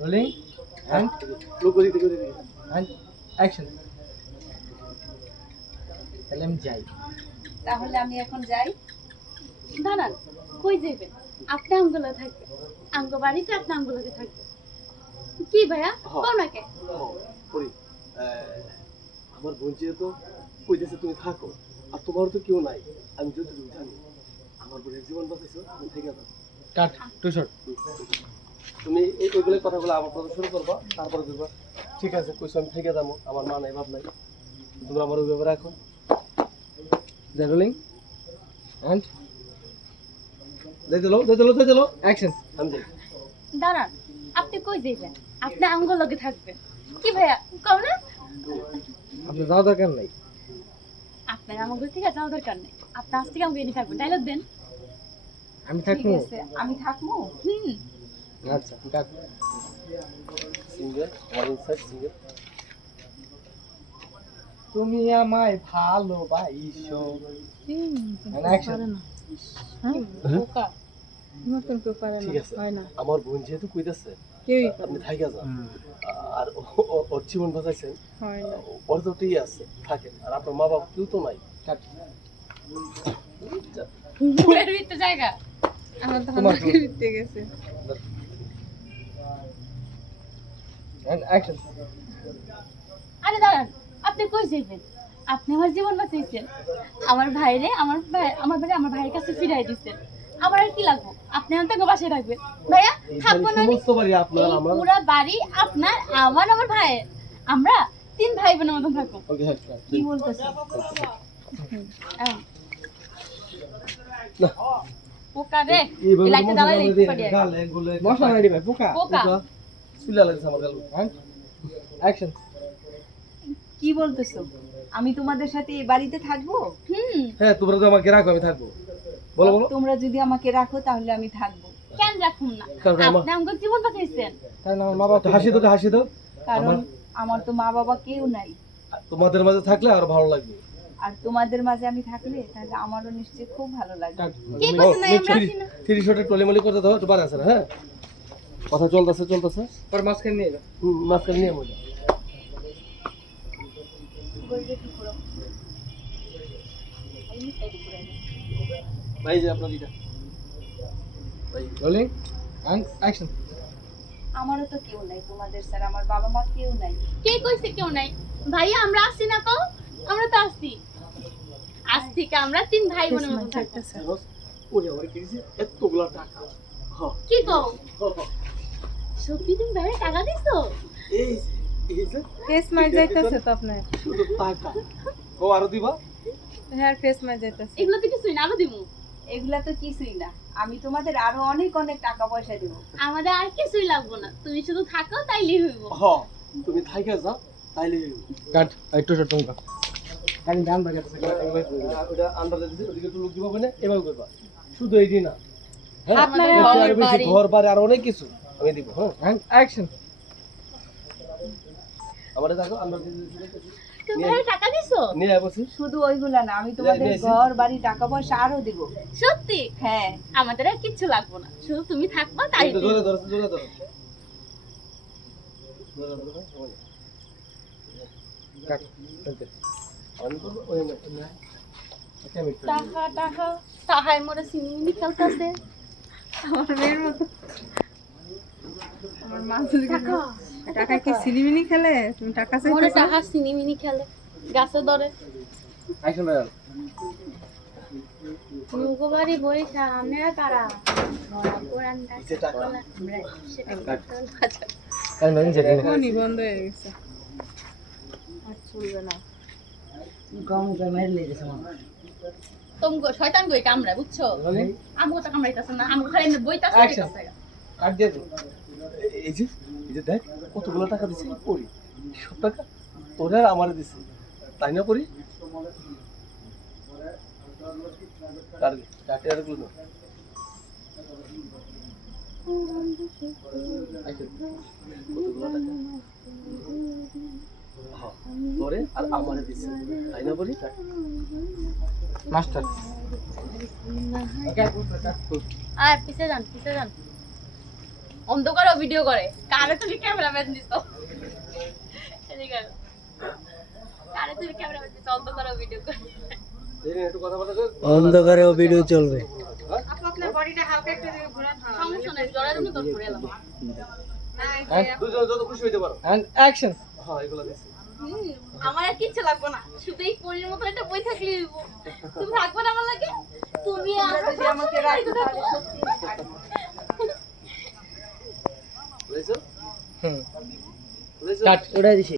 Rolling and action. তাহলে আমি যাই। তাহলে আমি এখন যাই। দাঁড়ান, কই যাবেন? আপনি আমগুলো থাকবে, আমগো বাড়িতে আপনি আমগুলোকে থাকবে। কি ভাইয়া কোন নাকে? পরি আমার বোন যেহেতু কইতেছে তুমি থাকো, আর তোমারও তো কেউ নাই, আমি যতটুকু জানি আমার বোনের জীবন বাঁচাইছো, তুমি থেকে যাও। কাট টু শট। তুমি এইগুলো কথাগুলো আমার কথা শুরু করবা, তারপরে দেখবা ঠিক আছে কইছো আমি থেকে যাবো, আমার মা নাই বাপ নাই, তোমরা আমার ওইভাবে রাখো। রোলিং and যাই দিলো action. আমি যাই। দাঁড়ান, আপনি কই যাবেন? আপনি আমগুলোকে থাকবে। কি ভাইয়া কও না? আপনার যাওয়া দরকার নাই। আপনার আমগুলো ঠিক আছে, যাওয়ার দরকার নেই। আপনি আজ থেকে আমগুলো নিয়ে থাকবেন। ডায়লগ দেন। আমি ঠিক থাকবো। আছে, আমি থাকবো। আচ্ছা কাট। সিঙ্গেল আমার ইনসাইড সিঙ্গেল। তুমি আমায় ভালোবাসো and action. বোকা নতুন কেউ পারে না, ঠিক আছে হয় না আমার বোন যেহেতু কইতাছে কেউই আপনি থাইকা যান, আর ওর জীবন বাঁচাইছেন, হয় না। ওর তো ঠিক আছে থাকেন, আর আপনার মা বাবা কেউ তো নাই। কাট। ঘুরের ভিতরে জায়গা। আমার তো তোমার হাতে দিতে গেছে। and action. আরে দাঁড়ান, আপনি কই যাবেন? আপনি আমার জীবন বাঁচাইছেন, আমার ভাইরে আমার ভাইয়ের কাছে ফিরাই দিচ্ছেন। আমার আর কি লাগবে? আপনি আমাকে বাসায় রাখবেন। ভাইয়া থাকবো না? সমস্ত বাড়ি আপনার এই আমার। পুরা বাড়ি আপনার, আমার ভাইয়ের। আমরা 3 ভাই বোনের মতন থাকবো। ওকে হ্যাঁ কি বলতেছে? না পোকা রে, এইভাবে লাইটে মশলা জ্বালাই দিয়ে পারি। গালে গুলে মশলা নাই রে ভাই, পোকা। পোকা। চুলা লাগছে আমার গালে। and action. কি বলতেছো? আমি তোমাদের সাথে এই বাড়িতে থাকবো? হ্যাঁ তোমরা তো আমাকে রাখো, আমি থাকবো। বলো বলো। তোমরা যদি আমাকে রাখো তাহলে আমি থাকবো। কেন রাখুন না? কারণ আমার- আপনি আমাকে জীবন বাঁচাইছেন। কারণ আমার মা বাবা তো হাসি তো হাসি দাও। কারণ আমার তো মা বাবা কেউ নাই, তোমাদের মাঝে থাকলে আরো ভালো লাগবে। আর তোমাদের মাঝে আমি থাকলে তাহলে আমারও নিশ্চয়ই খুব ভালো লাগবে। কাট। কি কইছেন? আমরা আছি না। 3 শটের টলিমলি করতে দাও, একটু বারে আছে না, হ্যাঁ কথা চলতেছে পর মাঝখানে নিয়ে যাও। মাঝখানে নিয়ে মজা। ভাই যে আপনার দিটা ভাই রোলিং and action. আমারও তো কেউ নাই তোমাদের স্যার, আমার বাবা মা কেউ নাই। কে কইছে কেউ নাই? ভাইয়া আমরা আছি না কও? আমরা তো আছি। আজ থেকে আমরা 3 ভাই বোনের মতন থাকবো। ওরে আমার কি দিছে এতগুলা টাকা। হ্যাঁ কি কও? সত্যি তুমি ভাইয়া টাকা দিছো? এই এই যে ফেস মাই যাইতেছে তো আপনার। শুধু টাকা। ও আরো দিবা? হ্যাঁ ফেস মাই যাইতেছে। এগুলো তো কিছুই না, আরো দিমু। এগুলা তো কিছুই না, আমি তোমাদের আরো অনেক অনেক টাকা পয়সা দেব। আমাদের আর কিছুই লাগবে না, তুমি শুধু থাকো তাইলেই হইব। হ্যাঁ তুমি থাইকা যাও তাইলে কাট। একটু শট তুমি কাট। কানি ডান বাগে আছে। ওটা আন্দাজ দিতে ওদিকে একটু লোক দিবা না, এভাবে করবা শুধু এইটি না, হ্যাঁ আপনারা এর চেয়ে আরো ঘর বেশি বাড়ি। ঘর বাড়ি আর অনেক কিছু আমি দিব। হ্যাঁ and action. আমারে দেখো আন্দাজ দিতে তুমি ভাইয়া টাকা দিছো? নিয়ে আয় বলছি। শুধু ওইগুলা না, আমি তোমাদের নিয়েছি। ঘর বাড়ি টাকা পয়সা আরো দেব। সত্যি? হ্যাঁ আমাদের আর কিচ্ছু লাগবে না, শুধু তুমি থাকবা তাই। একটু জোরে ধরো জোরে ধরো। জোরে ধরো, সময় নেই। কাট। চলতে। আমি করবো, ওই না। একটা মিনিট। টাকা তাহাই মোরে সিনেমি খেলতেছে। আমার মেয়ের মতো। আমার মা যদি টাকা কি সিলিমিনি খেলে? তুমি টাকা মোরে চাইছো? টাকা সিনেমি খেলে, গাছে ধরে। Action ভাইয়া। মুগো বাড়ি বইসা আপনারা কারা? কোরআনটা যে টাকা। সেটা কাট। আচ্ছা কারণ আমি যেতে না। ফোনই বন্ধ হয়ে গেছে। আর চলবে না। কম করে মেরে লেগেছে আমার। তোমগো শয়তান গই কামড়া, বুঝছো? রোলিং আমগো তো কামড়াইতাছ না, আমগো খালি এমনি বইতাছে Action. বইতাছে। কাট দিয়ে দাও। এই যে দেখ কতগুলো টাকা দিছে পরি, সব টাকা তোরে আর আমারে দিছে, তাই না পরি? কাটে আর গুলো Action. কতগুলো টাকা হ্যাঁ তোরে আর আমারে দিছে, তাই না পরি? মাস্টার। ওকে কাট। আর পিছে যান, পিছে যান। অন্ধকারও ভিডিও করে কারে তুমি ক্যামেরাম্যান দিছো এদিকে আয়। কারে তুমি ক্যামেরাম্যান দিছো অন্ধকারও ভিডিও করে দেখেন একটু কথা বলা যাক। অন্ধকারেও ভিডিও চলবে। সমস্যা নেই জড়াই তুমি তোর ঘুরে এলাম দুজন যত খুশি হইতে পারো। And action. হ্যাঁ এগুলো দিছি। আমার আর কিচ্ছু লাগবে না শুধু এই পরীর মতো একটা বই থাকলে হইব। তুমি থাকবে না আমার লাগে তুমি যদি আমাকে রাখো তাহলে সত্যি বুঝছো? হুম বুঝছো? কাট উড়াই দিছি।